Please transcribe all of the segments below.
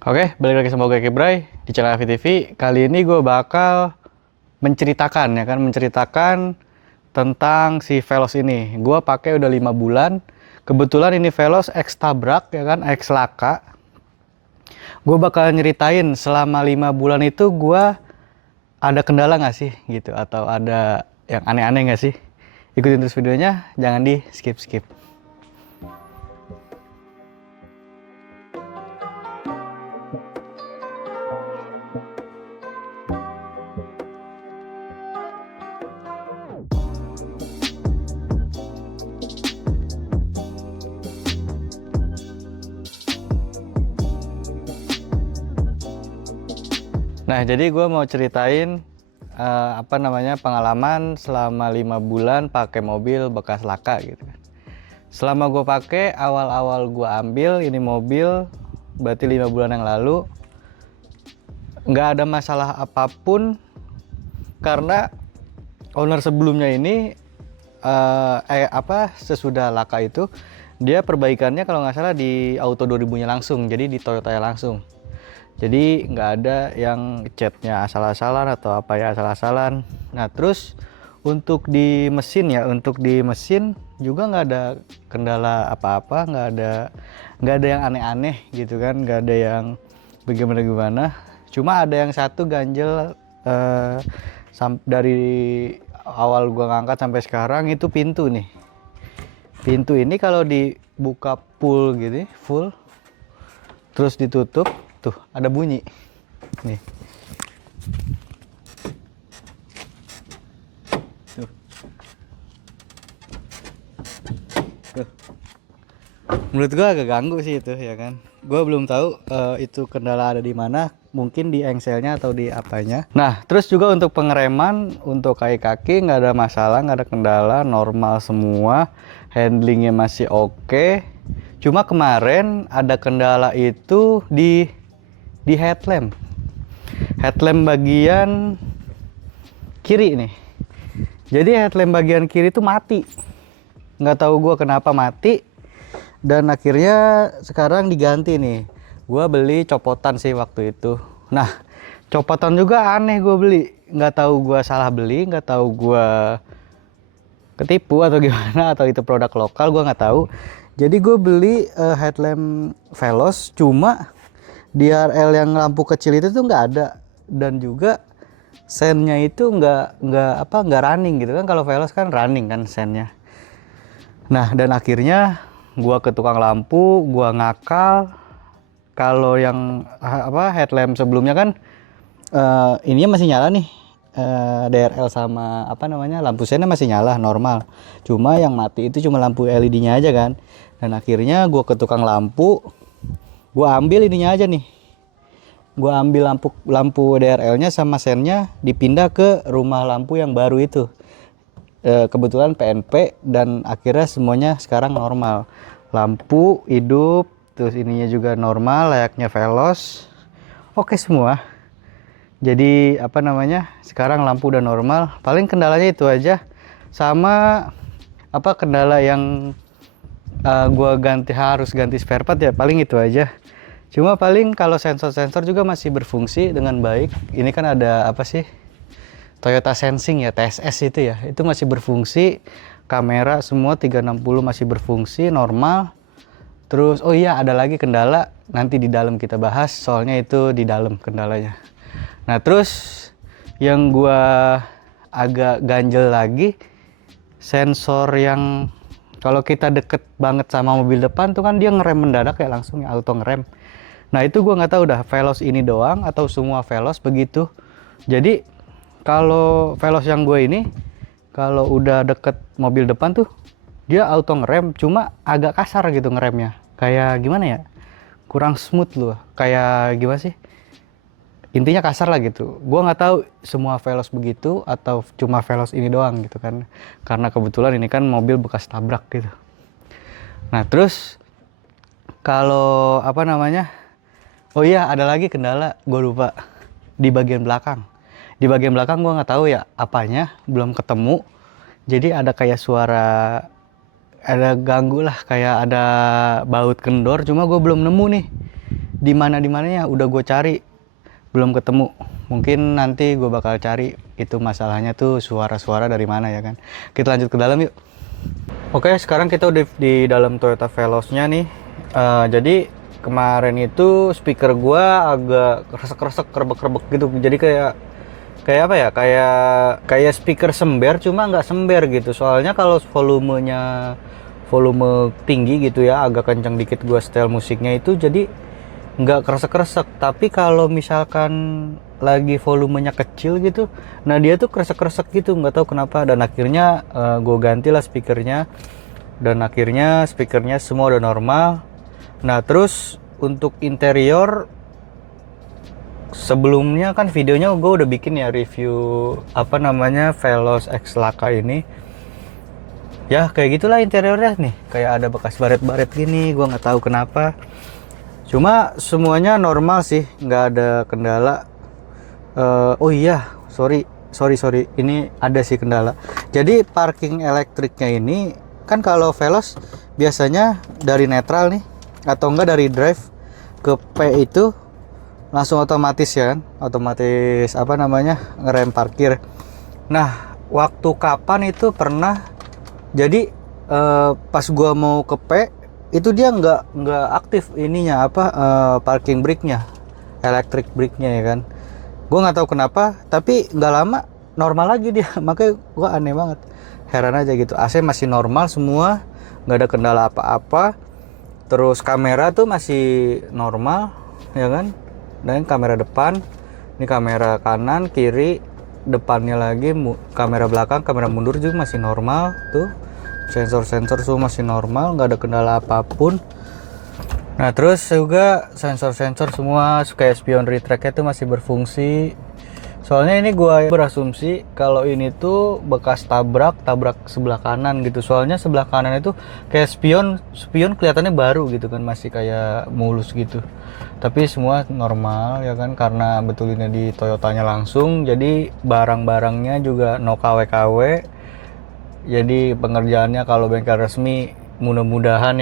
Oke, balik lagi sama gue Kibray di channel FTV. Kali ini gue bakal menceritakan tentang si Veloz ini. Gue pakai udah 5 bulan. Kebetulan ini Veloz X tabrak ya kan, X laka. Gue bakal nyeritain selama 5 bulan itu gue ada kendala nggak sih gitu, atau ada yang aneh-aneh nggak sih. Ikutin terus videonya, jangan di skip-skip. Nah, jadi gue mau ceritain pengalaman selama 5 bulan pakai mobil bekas laka gitu kan. Selama gue pakai, awal-awal gue ambil ini mobil, berarti 5 bulan yang lalu, nggak ada masalah apapun karena owner sebelumnya ini sesudah laka itu dia perbaikannya kalau nggak salah di Auto 2000-nya langsung, jadi di Toyota langsung. Jadi nggak ada yang catnya asal-asalan atau apa ya asal-asalan. Nah terus untuk di mesin juga nggak ada kendala apa-apa, nggak ada yang aneh-aneh gitu kan, nggak ada yang bagaimana. Cuma ada yang satu ganjel dari awal gua ngangkat sampai sekarang, itu pintu nih. Pintu ini kalau dibuka full terus ditutup, tuh ada bunyi nih. Tuh. Tuh. Menurut gua agak ganggu sih itu ya kan. Gua belum tahu itu kendala ada di mana, mungkin di engselnya atau di apanya. Nah terus juga untuk pengereman, untuk kaki-kaki nggak ada masalah, nggak ada kendala, normal semua, handlingnya masih oke. Cuma kemarin ada kendala itu di headlamp bagian kiri nih. Jadi headlamp bagian kiri itu mati, nggak tahu gua kenapa mati, dan akhirnya sekarang diganti nih. Gua beli copotan sih waktu itu. Nah copotan juga aneh, gua beli nggak tahu gua salah beli, nggak tahu gua ketipu atau gimana, atau itu produk lokal, gua nggak tahu. Jadi gue beli headlamp Veloz, cuma DRL yang lampu kecil itu tuh nggak ada, dan juga sennya itu nggak running gitu kan. Kalau Veloz kan running kan sennya. Nah dan akhirnya gua ke tukang lampu, gua ngakal. Kalau yang headlamp sebelumnya kan ininya masih nyala nih, DRL sama lampu sennya masih nyala normal. Cuma yang mati itu cuma lampu LED-nya aja kan. Dan akhirnya gua ke tukang lampu, gua ambil ininya aja nih. Gua ambil lampu DRL-nya sama sennya, dipindah ke rumah lampu yang baru itu. Kebetulan PNP, dan akhirnya semuanya sekarang normal. Lampu hidup, terus ininya juga normal layaknya Veloz. Oke semua. Jadi sekarang lampu udah normal. Paling kendalanya itu aja. Sama kendala yang gua harus ganti spare part ya, paling itu aja. Cuma paling kalau sensor juga masih berfungsi dengan baik. Ini kan ada Toyota Sensing ya, TSS itu ya, itu masih berfungsi. Kamera semua 360 masih berfungsi normal. Terus oh iya, ada lagi kendala, nanti di dalam kita bahas, soalnya itu di dalam kendalanya. Nah terus yang gua agak ganjel lagi, sensor yang kalau kita deket banget sama mobil depan tuh kan dia ngerem mendadak ya, langsung ya, auto ngerem. Nah itu gua nggak tahu udah Veloz ini doang atau semua Veloz begitu. Jadi kalau Veloz yang gue ini, kalau udah deket mobil depan tuh dia auto ngerem, cuma agak kasar gitu ngeremnya, kayak gimana ya, kurang smooth loh, kayak gimana sih, intinya kasar lah gitu. Gua nggak tahu semua Veloz begitu atau cuma Veloz ini doang gitu kan, karena kebetulan ini kan mobil bekas tabrak gitu. Nah terus kalau oh iya, ada lagi kendala, gue lupa, di bagian belakang. Di bagian belakang gue nggak tahu ya apanya, belum ketemu. Jadi ada kayak suara, ada ganggu lah, kayak ada baut kendor, cuma gue belum nemu nih di mananya udah gue cari belum ketemu. Mungkin nanti gue bakal cari itu masalahnya tuh suara-suara dari mana ya kan. Kita lanjut ke dalam yuk. Oke, sekarang kita udah di dalam Toyota Veloz-nya nih. Jadi kemarin itu speaker gue agak kresek-kresek, kerebek-kerebek gitu. Jadi kayak apa ya? Kayak speaker sember, cuma nggak sember gitu. Soalnya kalau volume tinggi gitu ya, agak kencang dikit gue setel musiknya itu, jadi nggak kresek-kresek. Tapi kalau misalkan lagi volumenya kecil gitu, nah dia tuh kresek-kresek gitu, nggak tahu kenapa. Dan akhirnya gue gantilah speakernya, dan akhirnya speakernya semua udah normal. Nah terus untuk interior, sebelumnya kan videonya gue udah bikin ya review apa namanya Veloz X Laka ini. Ya kayak gitulah interiornya nih, kayak ada bekas baret-baret gini, gue nggak tahu kenapa. Cuma semuanya normal sih, nggak ada kendala. Oh iya, sorry, ini ada sih kendala. Jadi parking elektriknya ini kan kalau Veloz biasanya dari netral nih, atau enggak dari drive ke P itu langsung otomatis ya kan, otomatis apa namanya ngerem parkir. Nah waktu kapan itu pernah jadi pas gua mau ke P itu dia nggak aktif ininya apa parking brake-nya, electric brake-nya ya kan. Gue nggak tahu kenapa, tapi nggak lama normal lagi dia. Makanya gue aneh banget, heran aja gitu. AC masih normal semua, nggak ada kendala apa-apa. Terus kamera tuh masih normal ya kan. Dan kamera depan, ini kamera kanan, kiri, depannya lagi, kamera belakang, kamera mundur juga masih normal tuh. Sensor semua masih normal, nggak ada kendala apapun. Nah terus juga sensor semua kayak spion retract itu masih berfungsi. Soalnya ini gua berasumsi kalau ini tuh bekas tabrak sebelah kanan gitu. Soalnya sebelah kanan itu kayak spion kelihatannya baru gitu kan, masih kayak mulus gitu. Tapi semua normal ya kan, karena betulinnya di Toyotanya langsung. Jadi barang-barangnya juga no KW-KW. Jadi pengerjaannya kalau bengkel resmi mudah-mudahan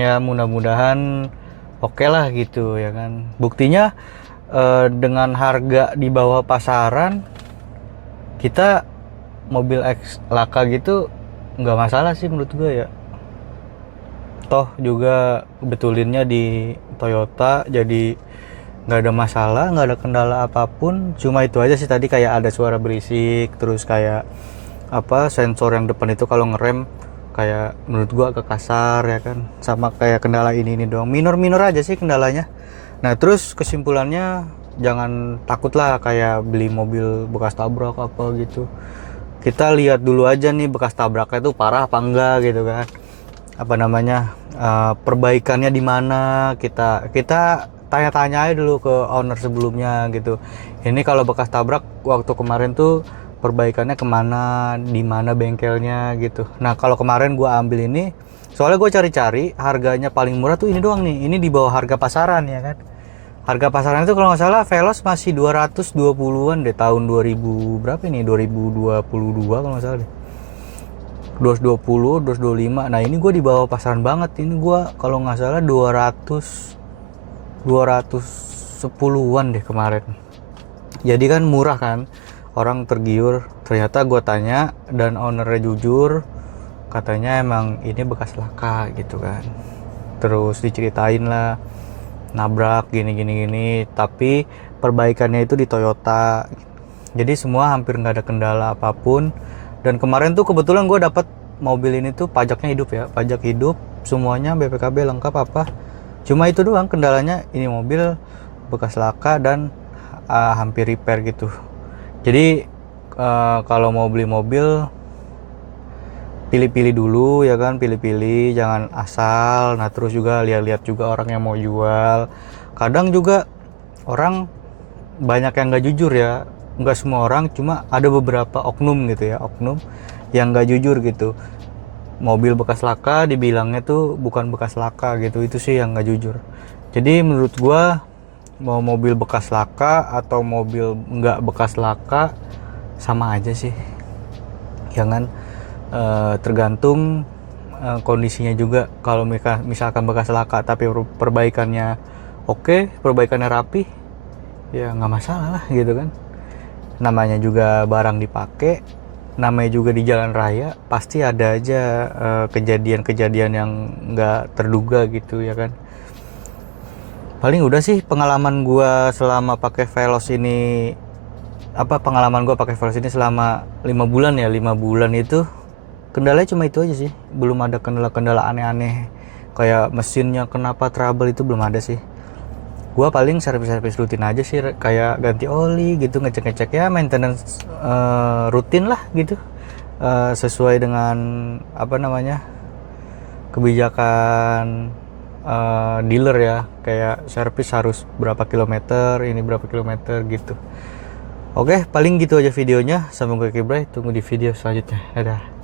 oke lah gitu ya kan. Buktinya dengan harga di bawah pasaran, kita mobil X Laka gitu nggak masalah sih menurut gue ya. Toh juga betulinnya di Toyota, jadi nggak ada masalah, nggak ada kendala apapun. Cuma itu aja sih tadi, kayak ada suara berisik, terus kayak apa sensor yang depan itu kalau ngerem kayak menurut gua agak kasar ya kan. Sama kayak kendala ini doang, minor aja sih kendalanya. Nah terus kesimpulannya, jangan takut lah kayak beli mobil bekas tabrak apa gitu. Kita lihat dulu aja nih bekas tabraknya itu parah apa enggak gitu kan, apa namanya perbaikannya di mana. Kita tanya-tanya aja dulu ke owner sebelumnya gitu. Ini kalau bekas tabrak waktu kemarin tuh perbaikannya kemana, di mana bengkelnya gitu. Nah kalau kemarin gue ambil ini, soalnya gue cari-cari harganya paling murah tuh ini doang nih. Ini di bawah harga pasaran ya kan. Harga pasaran itu kalau nggak salah Veloz masih 220-an deh, tahun 2000 berapa ini, 2022 kalau nggak salah deh, 220, 225. Nah ini gue di bawah pasaran banget. Ini gue kalau nggak salah 210-an deh kemarin. Jadi kan murah kan, orang tergiur. Ternyata gue tanya dan ownernya jujur, katanya emang ini bekas Laka gitu kan. Terus diceritain lah nabrak gini, tapi perbaikannya itu di Toyota. Jadi semua hampir nggak ada kendala apapun. Dan kemarin tuh kebetulan gue dapat mobil ini tuh pajaknya hidup ya, pajak hidup semuanya, BPKB lengkap apa. Cuma itu doang kendalanya, ini mobil bekas Laka dan hampir repair gitu. Jadi kalau mau beli mobil pilih-pilih dulu ya kan, pilih-pilih, jangan asal. Nah terus juga lihat-lihat juga orang yang mau jual. Kadang juga orang banyak yang nggak jujur ya, nggak semua orang, cuma ada beberapa oknum gitu ya, oknum yang nggak jujur gitu. Mobil bekas Laka dibilangnya tuh bukan bekas Laka gitu, itu sih yang nggak jujur. Jadi menurut gua mau mobil bekas Laka atau mobil nggak bekas Laka sama aja sih, jangan tergantung kondisinya juga. Kalau misalkan bekas Laka tapi perbaikannya oke, perbaikannya rapi, ya nggak masalah lah gitu kan. Namanya juga barang dipakai, namanya juga di jalan raya, pasti ada aja kejadian-kejadian yang nggak terduga gitu ya kan. Paling udah sih pengalaman gua selama pakai Veloz ini, pengalaman gua pakai Veloz ini selama 5 bulan ya. 5 bulan itu kendalanya cuma itu aja sih, belum ada kendala-kendala aneh-aneh kayak mesinnya kenapa trouble, itu belum ada sih. Gua paling servis-servis rutin aja sih, kayak ganti oli gitu, ngecek-ngecek ya, maintenance rutin lah gitu. Sesuai dengan kebijakan dealer ya, kayak servis harus berapa kilometer, ini berapa kilometer gitu. Oke, paling gitu aja videonya. Sampai jumpa, tunggu di video selanjutnya. Dadah.